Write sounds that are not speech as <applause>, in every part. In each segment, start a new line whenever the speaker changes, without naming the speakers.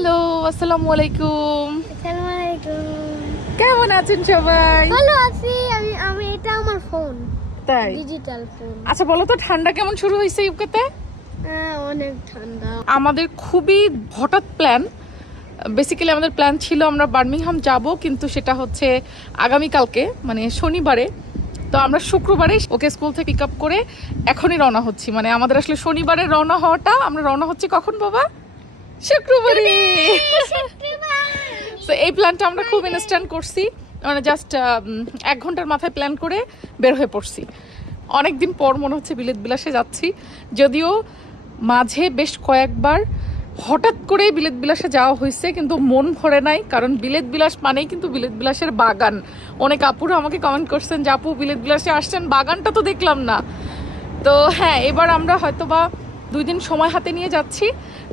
Hello আসসালামু আলাইকুম
আসসালামু আলাইকুম
কেমন আছেন সবাই
ভালো আছি আমি আমি এটা আমার ফোন তাই ডিজিটাল ফোন
আচ্ছা বলো তো ঠান্ডা কেমন শুরু হয়েছে ইউকেতে
হ্যাঁ অনেক ঠান্ডা।
আমাদের খুবই হঠাৎ প্ল্যান বেসিক্যালি আমাদের প্ল্যান ছিল আমরা বার্মিংহাম যাব কিন্তু সেটা হচ্ছে আগামীকালকে মানে শনিবারে। তো আমরা শুক্রবারে ওকে স্কুল থেকে পিক আপ করে এখনই রওনা হচ্ছি। মানে আমাদের আসলে শনিবারে রওনা হওয়াটা আমরা রওনা হচ্ছি কখন বাবা? শুক্রবারে। তো এই প্ল্যানটা আমরা খুব ইনস্ট্যান্ট করছি। মানে জাস্ট এক ঘণ্টার মাথায় প্ল্যান করে বের হয়ে পড়ছি। অনেকদিন পর মনে হচ্ছে বিলেত বিলাসে যাচ্ছি। যদিও মাঝে বেশ কয়েকবার হঠাৎ করে বিলেত বিলাসে যাওয়া হয়েছে কিন্তু মন ভরে নাই। কারণ বিলেত বিলাস মানেই কিন্তু বিলেত বিলাসের বাগান। অনেক আপুরা আমাকে কমেন্ট করছেন যে আপু বিলেত বিলাসে আসছেন? বাগানটা তো দেখলাম না। তো হ্যাঁ এবার আমরা হয়তো বা দুই দিন সময় হাতে নিয়ে যাচ্ছি।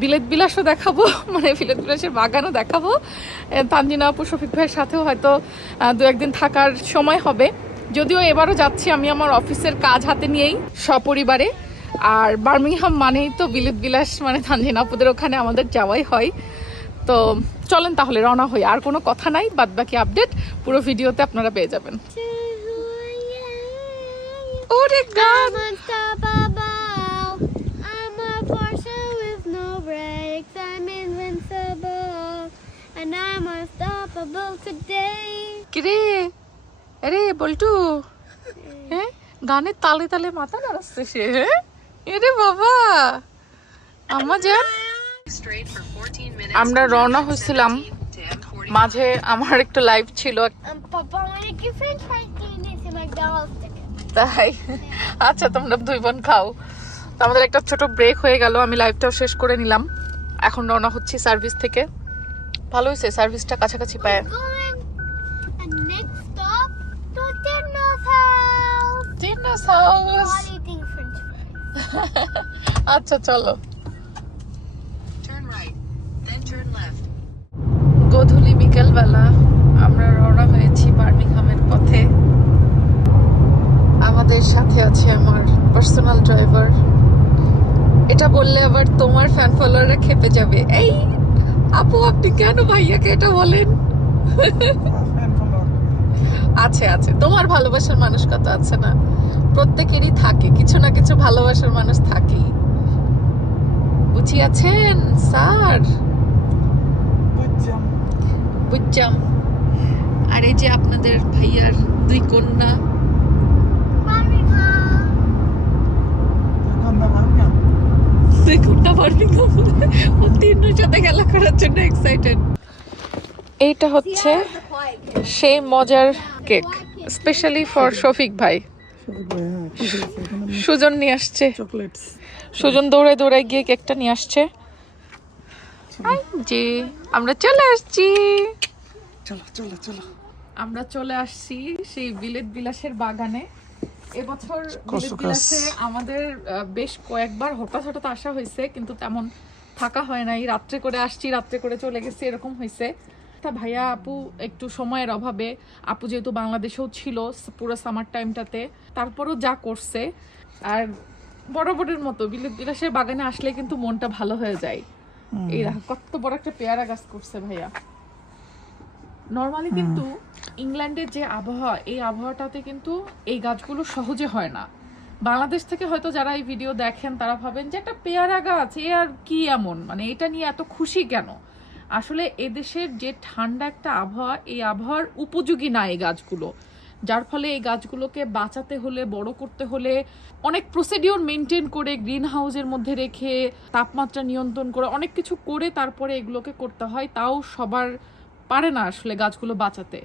বিলেত বিলাসও দেখাবো <laughs> মানে বিলেত বিলাসের বাগানও দেখাবো। তানজিনা আপু শফিক ভাইয়ের সাথেও হয়তো দু একদিন থাকার সময় হবে। যদিও এবারও যাচ্ছি আমি আমার অফিসের কাজ হাতে নিয়েই সপরিবারে। আর বার্মিংহাম মানেই তো বিলেত বিলাস মানে তানজিনা আপুদের ওখানে আমাদের যাওয়াই হয়। তো চলেন তাহলে রওনা হই। আর কোনো কথা নাই বাদ বাকি আপডেট পুরো ভিডিওতে আপনারা পেয়ে যাবেন। ওরে গান I'm unstoppable. I'm a Porsche with no brakes. I'm invincible. And I'm unstoppable today. কিরে আরে বল্টু হ্যাঁ গানের তালে তালে মাথা নাড়াচ্ছে সে হ্যাঁ এরে বাবা আমা যান আমরা রওনা হয়েছিলাম মাঝে আমার একটু লাইভ ছিল Um? তাই আচ্ছা তোমরা দুই বোন খাও তো আমাদের একটা ছোট ব্রেক হয়ে গেল আমি লাইভটাও শেষ করে নিলাম। এখন রওনা হচ্ছি সার্ভিস থেকে। ভালো হয়েছে সার্ভিসটা কাছাকাছি পায়. <laughs> আচ্ছা চলো. গধূলি বিকেলবেলা আমরা রওনা হয়েছি বার্মিংহামের পথে। আমাদের সাথে আছে আমার পার্সোনাল ড্রাইভার এটা বললে আবার তোমার ফ্যান ফলোয়াররা খেপে যাবে। এই আপু আপনি কেন ভাইয়াকে এটা বলেন? আছে আছে। তোমার ভালোবাসার মানুষ কত আছে না। প্রত্যেকেরই থাকে কিছু না কিছু ভালোবাসার মানুষ থাকেই। বুঝিয়াছেন স্যার? বুঝলাম। আর এই যে আপনাদের ভাইয়ার দুই কন্যা দুই কন্যা বার্মিংহাম ও তিনটার সাথে খেলা করার জন্য এক্সাইটেড এইটা হচ্ছে সেই মজার কেক স্পেশালি ফর শফিক ভাই। সুজন নিয়ে আসছে। সুজন দৌড়ায় দৌড়ায় গিয়ে কেকটা নিয়ে আসছে। জি আমরা চলে আসছি।
চলো চলো চলো।
আমরা চলে আসছি সেই বিলেত বিলাসের বাগানে। এবছর কসুকাস। আমাদের বেশ কয়েকবার হঠাৎ হঠাৎ আসা হয়েছে কিন্তু তেমন থাকা হয় নাই। রাত্রে করে আসছি রাত্রে করে চলে গেছি এরকম হয়েছে। তা ভাইয়া আপু একটু সময়ের অভাবে আপু যেহেতু বাংলাদেশেও ছিল পুরো সামার টাইমটাতে তারপরও যা করছে আর বরাবরের মতো বিলেত বিলাসের বাগানে আসলে কিন্তু মনটা ভালো হয়ে যায়। এই কত বড় একটা পেয়ারা গাছ করছে ভাইয়া। নর্মালি কিন্তু ইংল্যান্ডের যে আবহাওয়া এই আবহাওয়াটাতে কিন্তু এই গাছগুলো সহজে হয় না। বাংলাদেশ থেকে হয়তো যারা এই ভিডিও দেখেন তারা ভাবেন যে একটা পেয়ারা গাছ এ আর কি এমন? মানে এটা নিয়ে এত খুশি কেন? আসলে এদেশের যে ঠান্ডা একটা আবহাওয়া এই আবহাওয়ার উপযোগী না এই গাছগুলো। যার ফলে এই গাছগুলোকে বাঁচাতে হলে বড় করতে হলে অনেক প্রসিডিওর মেনটেন করে গ্রিন হাউসের মধ্যে রেখে তাপমাত্রা নিয়ন্ত্রণ করে অনেক কিছু করে তারপরে এগুলোকে করতে হয়। তাও সবার পারে না আসলে গাছগুলো বাঁচাতে।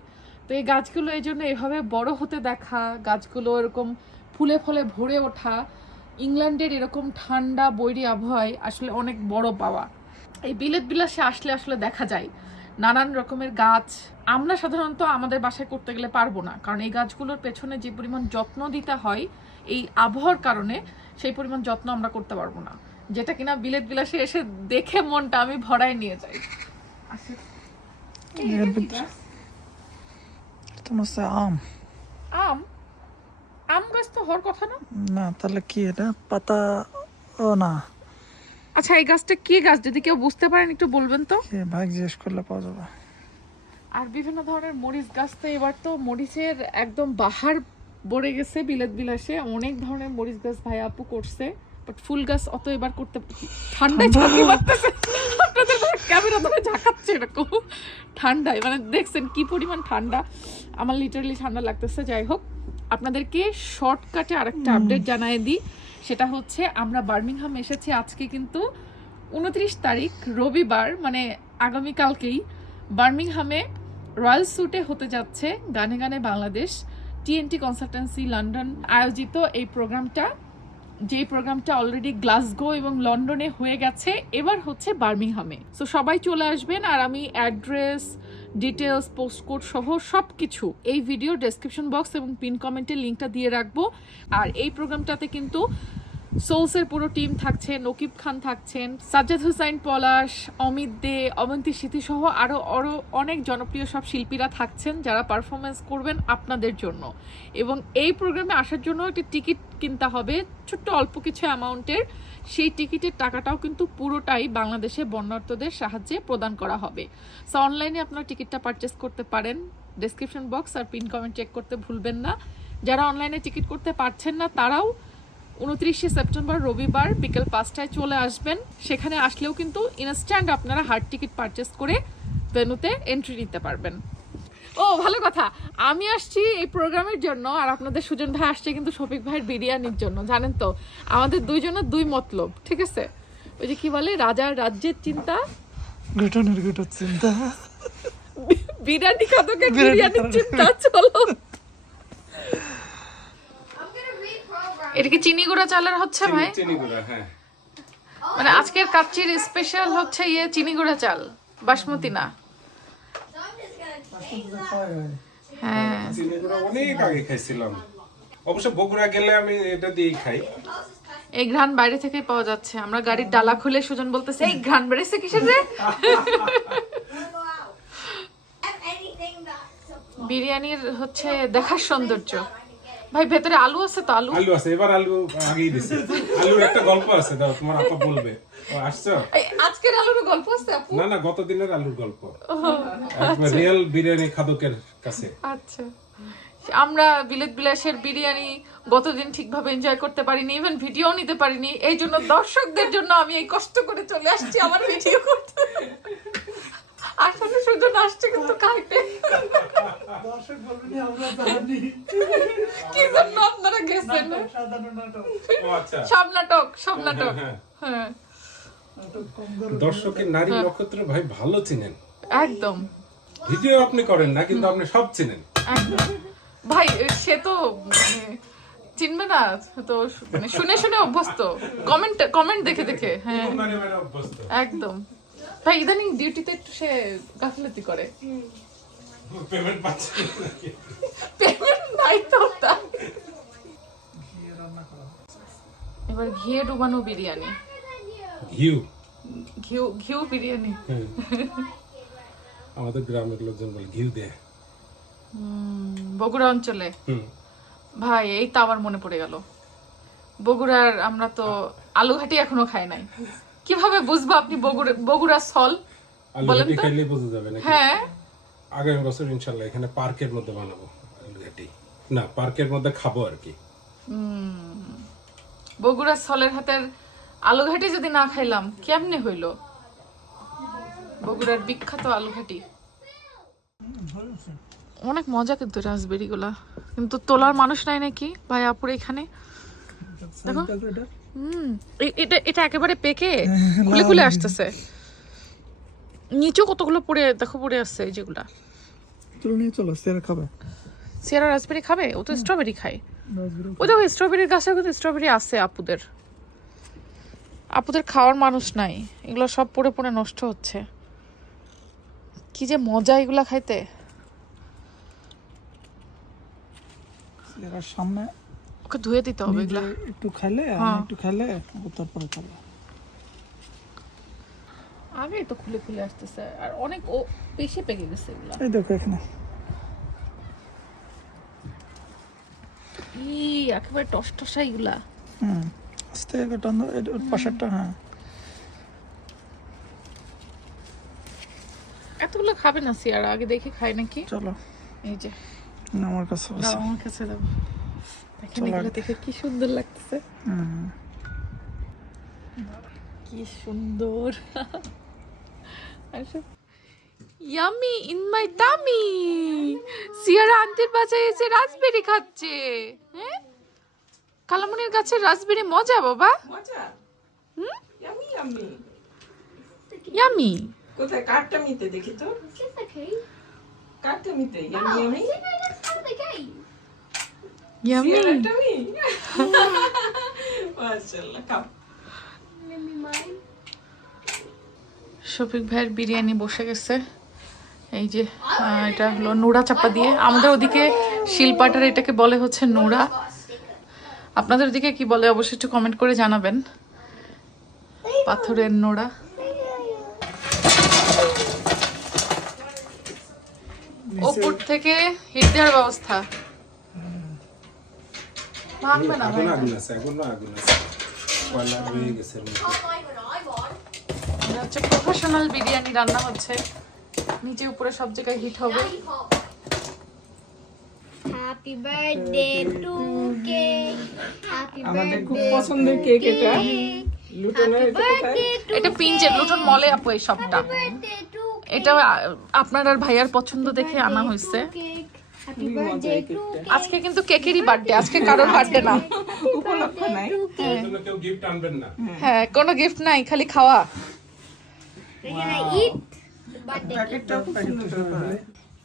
তো এই গাছগুলো এই জন্য এভাবে বড় হতে দেখা, গাছগুলো এরকম ফুলে ফলে ভরে ওঠা, ইংল্যান্ডের এরকম ঠান্ডা, বৈরি আবহাওয়ায় আসলে অনেক বড় পাওয়া। এই বিলেত বিলাসে আসলে আসলে দেখা যায়, নানান রকমের গাছ। আমরা সাধারণত আমাদের বাসায় করতে গেলে পারব না, কারণ এই গাছগুলোর পেছনে যে পরিমাণ যত্ন দিতে হয়, এই আবহাওয়ার কারণে সেই পরিমাণ যত্ন আমরা করতে পারব না। যেটা কিনা বিলেত বিলাসে এসে দেখে মনটা আমি ভরায় নিয়ে যাই। আসলে এর
ভিতরে তোমার আম।
আম? আম গাছ তো হওয়ার কথা না?
না তাহলে কি এটা? পাতা ও না।
আচ্ছা এই গাছটা কি গাছ? যদি কেউ বুঝতে পারেন একটু বলবেন তো।
ভাই জিজ্ঞেস করলে পাওয়া যাবে।
আর বিভিন্ন ধরনের মরিচ গাছ তো এবার তো মরিচের একদম বাহার ভরে গেছে বিলেত বিলাসে। অনেক ধরনের মরিচ গাছ ভাই আপু করছে বাট ফুল গাছ অত এবার করতে ঠান্ডায় ঝাঁকি মারতেছে। আপনাদের ক্যামেরা ধরে ঝাঁকাচ্ছে এরকম? ঠান্ডায় মানে দেখছেন কি পরিমাণ ঠান্ডা। আমার লিটারালি ঠান্ডা লাগতেছে যাই হোক। আপনাদেরকে শর্টকাটে আরেকটা আপডেট জানাই দিই। সেটা হচ্ছে আমরা বার্মিংহাম এসেছি আজকে কিন্তু উনত্রিশ তারিখ রবিবার মানে আগামীকালকেই। বার্মিংহামে রয়্যাল স্যুটে হতে যাচ্ছে গানে গানে বাংলাদেশ। টিএনটি কনসালটেন্সি লন্ডন আয়োজিত এই প্রোগ্রামটা যে প্রোগ্রামটা অলরেডি গ্লাসগো এবং লন্ডনে হয়ে গেছে, এবার হচ্ছে বার্মিংহামে সো সবাই চলে আসবেন আর আমি অ্যাড্রেস ডিটেলস পোস্ট কোড সহ সব কিছু এই ভিডিও ডেসক্রিপশন বক্স এবং পিন কমেন্টের লিঙ্কটা দিয়ে রাখব। আর এই প্রোগ্রামটাতে কিন্তু সোলসের পুরো টিম থাকছে নকিব খান থাকছেন, সাজ্জাদ হুসাইন পলাশ, অমিত দে, অবন্তী স্মৃতি সহ আরও আরও অনেক জনপ্রিয় সব শিল্পীরা থাকছেন যারা পারফরমেন্স করবেন আপনাদের জন্য। এবং এই প্রোগ্রামে আসার জন্য একটি টিকিট কিনতে হবে, ছোট্ট অল্প কিছু অ্যামাউন্টের সেই টিকিটের টাকাটাও কিন্তু পুরোটাই বাংলাদেশে বন্যার্থদের সাহায্যে প্রদান করা হবে। সো অনলাইনে আপনারা টিকিটটা পারচেস করতে পারেন। ডেসক্রিপশন বক্স আর পিন কমেন্ট চেক করতে ভুলবেন না। যারা অনলাইনে টিকিট করতে পারছেন না, তারাও উনত্রিশে সেপ্টেম্বর রবিবার বিকেল পাঁচটায় চলে আসবেন। সেখানে আসলেও কিন্তু ইনস্ট্যান্ট আপনারা হার্ড টিকিট পারচেস করে ভেনুতে এন্ট্রি নিতে পারবেন। ও ভালো কথা। আমি আসছি এই প্রোগ্রামের জন্য আর আপনাদের সুজন ভাই আসছে কিন্তু শফিক ভাইয়ের বিরিয়ানির জন্য জানেন তো? আমাদের দুইজনের দুই মতলব ঠিক আছে? ওই যে কি বলে রাজার রাজ্যের চিন্তা?
ঘটনের ঘটত চিন্তা।
বিরিয়ানি খাদকের বিরিয়ানি বিরিয়ানির চিন্তা চলো। এটা কি চিনি গুঁড়া চালের হচ্ছে ভাই?
চিনি গুঁড়া হ্যাঁ।
মানে আজকের কাচ্চির স্পেশাল হচ্ছে ইয়ে চিনি গুঁড়া চাল বাসমতি না।
হ্যাঁ। চিনি গুঁড়া অনেক আগে খাইছিলাম। অবশ্য বগুড়া গেলে আমি এটা দিয়েই খাই।
এই ঘ্রাণ বাইরে থেকেই পাওয়া যাচ্ছে। আমরা গাড়ির ডালা খুলে সুজন বলতেছে এই ঘ্রাণ বেড়েছে কিসের রে? বিরিয়ানির হচ্ছে দেখার সৌন্দর্য। ভাই ভেতরে আলু আছে তো আলু?
আলু আছে এবার আলু আগেই দিছে। আলুর একটা গল্প আছে দাও তোমার আপা বলবে। ও, আসছো?
এই আজকের আলুর গল্প আছে আপু?
না না গত দিনের আলুর গল্প। রিয়েল বিরিয়ানি খাদকের কাছে।
আচ্ছা। আমরা বিলেত বিলাসের বিরিয়ানি গতদিন ঠিকভাবে এনজয় করতে পারিনি ইভেন ভিডিও নিতে পারিনি। এই জন্য দর্শকদের জন্য আমি এই কষ্ট করে চলে আসছি আমার ভিডিও করতে। আসলে সুজন আসছে কিন্তু খাইতে
দর্শক বলবেন আমরা জানি
কি জন্য আপনারা গেছেন সাধারণ নাটক ও আচ্ছা সব নাটক সব নাটক। হ্যাঁ হ্যাঁ।
নাটক কম করে দর্শকের নারী নক্ষত্র ভাই ভালো চিনেন। একদম। ভিডিও আপনি করেন না কিন্তু আপনি সব চিনেন।
ভাই সে তো মানে চিনবে না তো মানে শুনে শুনে অভ্যস্ত। কমেন্ট কমেন্ট দেখে দেখে
হ্যাঁ। মানে অভ্যস্ত?
একদম। ভাই ইদানিং ডিউটিতে একটু সে গাফিলতি করে।
পেমেন্ট পাচ্ছে
পেমেন্ট নাই তো তার। এবার ঘিয়ে ডুবানো বিরিয়ানি। ঘিউ? ঘিউ ঘিউ বিরিয়ানি।
আমাদের গ্রামের লোকজন বলে ঘিউ দেয়
বগুড়া অঞ্চলে? ভাই এই তো আমার মনে পড়ে গেল। বগুড়ার আমরা তো আলু ঘাটি এখনও খাই নাই। কীভাবে বুঝব আপনি বগুড়া বগুড়া সল?
বলেন তো? খাইলে বোঝা যাবে নাকি? হ্যাঁ। আগামী বছর এখানে পার্কের মধ্যে বানাবো আলু ঘাটি। না পার্কের মধ্যে খাব আর কি।
বগুড়া সলের হাতের আলু ঘাটি যদি না খাইলাম কেমনে হইল? বগুড়ার বিখ্যাত আলু ঘাটি অনেক মজা কিন্তু রাসবেরি গুলা কিন্তু তোলার মানুষ নাই নাকি? ভাই আপুর এখানে? দেখো। হুম। এটা এটা একেবারে পেকে খুলে খুলে আসতেছে। নিচেও কতগুলো পড়ে দেখো পড়ে আসছে এই যেগুলা।
তুলে নিয়ে চলো সেরা খাবে।
সিয়ারা রাসবেরি খাবে? ও তো স্ট্রবেরি খায়। ওই দেখো স্ট্রবেরির গাছে কিন্তু স্ট্রবেরি আছে আপুদের। আপুদের খাওয়ার মানুষ নাই। এগুলো সব পড়ে পড়ে নষ্ট হচ্ছে। কি যে মজা এগুলা খাইতে। সামনে ওকে ধুয়ে দিতে হবে এগুলা।
একটু আমি হ্যাঁ। একটু খাইলে ও তারপরে খাবে।
আগে তো খুলে খুলে আসতেছে। আর অনেক ও বেশি পেকে গেছে এগুলা। এই দেখো এখানে। একেবারে টসটসা এগুলা।
হুম হ্যাঁ।
এতগুলো খাবে না সিয়ারা? আগে দেখে খাই নাকি? চলো। এই যে। আমার কাছে আছে। আমার কাছে দেখে কি সুন্দর লাগতেছে। হুম। কি সুন্দর। আচ্ছা ইয়ামি ইন মাই টামি সিয়ারা আন্টির বাসায় এসে রাসবেরি খাচ্ছে। হ্যাঁ? কালামুনির গাছের রাসবেরি মজা বাবা।
মজা? হুম? ইয়ামি ইয়ামি ইয়ামি কোথায়? কাঠটা মিতে দেখি তো। It's okay. কাঠটা মিতে ইয়ামি ইয়ামি? ইয়ামি মাশাআল্লাহ mine.
শফিক ভাইয়ের বিরিয়ানি বসে গেছে। এই যে এটা হলো নোড়া চাপা দিয়ে। আমাদের ওদিকে শিলপাটার এটাকে বলে হচ্ছে নোড়া। আপনাদের ওদিকে কি বলে অবশ্যই একটু কমেন্ট করে জানাবেন। পাথরের নোড়া। ওপর থেকে হিট দেওয়ার ব্যবস্থা। ভাঙবে না। এটা হচ্ছে প্রফেশনাল বিরিয়ানি রান্না হচ্ছে। নিচে উপরে সব জায়গায় হিট হবে।
আমাদের খুব পছন্দের কেক এটা. লুটনের
এটা লুটন মলে আপু এই সবটা এটা আপনার আর ভাইয়ার পছন্দ দেখে আনা হয়েছে। আজকে কিন্তু কেকেরই বার্থডে আজকে কারোর বার্থডে না। উপলক্ষ
নাই। এর জন্য কেউ গিফট আনবেন না।
হ্যাঁ। কোনো গিফট নাই খালি খাওয়া।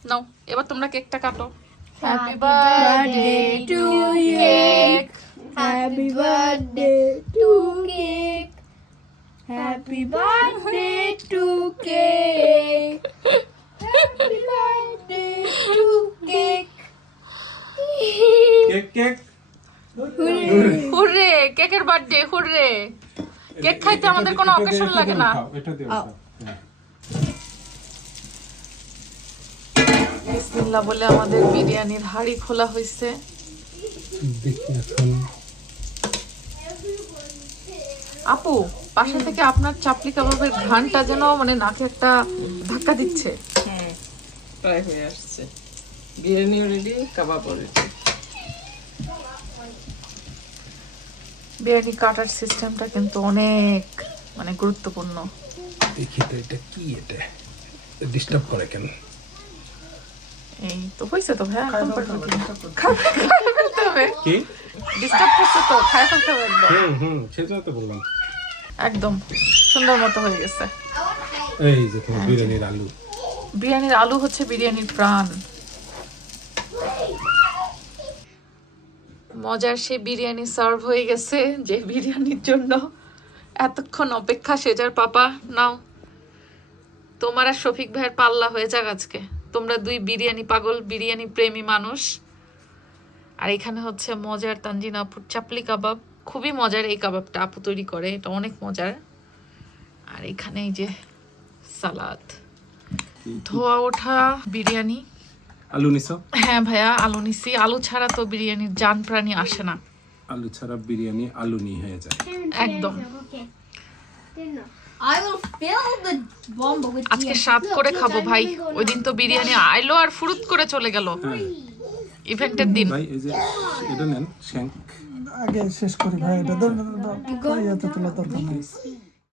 নাও এবার তোমরা কেকটা কাটো।
Happy birthday to cake happy birthday to cake happy birthday to cake
cake এর বার্থডে হুররে কেক খাইতে আমাদের কোনো অকেশন লাগে না। খাও। হ্যাঁ। বিসমিল্লাহ বলে আমাদের বিরিয়ানির হাড়ি খোলা হয়েছে আপু পাশে থেকে আপনার চাপলি কাবাবের ঘ্রাণটা যেন মানে নাকে একটা ধাক্কা দিচ্ছে হুম
প্রায় হয়ে আসছে biryani ready kebab ready
biryani কাটার সিস্টেমটা কিন্তু অনেক মানে গুরুত্বপূর্ণ
দেখি তো এটা কি এটা? ডিস্টার্ব করে কেন?
এই তো হয়েছে তো হ্যাঁ এখন পর্যন্ত খাই ফেলতে হবে। কি? ডিস্টার্ব করছে তো খাই ফেলতে হবে
হুম হুম সেটা তো বললাম।
একদম সুন্দর মতো হয়ে গেছে।
এই যে তোমার বিরিয়ানির আলু।
বিরিয়ানির আলু হচ্ছে বিরিয়ানির প্রাণ। মজার সে বিরিয়ানি সার্ভ হয়ে গেছে যে বিরিয়ানির জন্য। এতক্ষণ অপেক্ষা সেজার পাপা নাও। তোমার আর শফিক ভাইয়ের পাল্লা হয়ে যাক আজকে। তোমরা দুই বিরিয়ানি পাগল বিরিয়ানি প্রেমী মানুষ। আর এখানে হচ্ছে মজার তানজিন আপুর চাপলি কাবাব। খুবই মজার এই কাবাবটা আপু তৈরি করে এটা অনেক মজার। আর এখানে এই যে সালাদ। ধোয়া ওঠা বিরিয়ানি। আলু নিছো? হ্যাঁ ভাইয়া আলু নিছি। আলু ছাড়া তো বিরিয়ানির জান প্রাণী আসে না।
আলু ছাড়া বিরিয়ানি আলু নি হয়ে যায়।
একদম। আজকে. স্বাদ করে খাব ভাই। ওই দিন তো বিরিয়ানি আইলো আর ফুরুত করে চলে গেল। হ্যাঁ। ইভেন্টের দিন।
ভাই এই যে এটা নেন শ্যাঙ্ক।
আগে শেষ করি ভাই এটা তোলা দরকার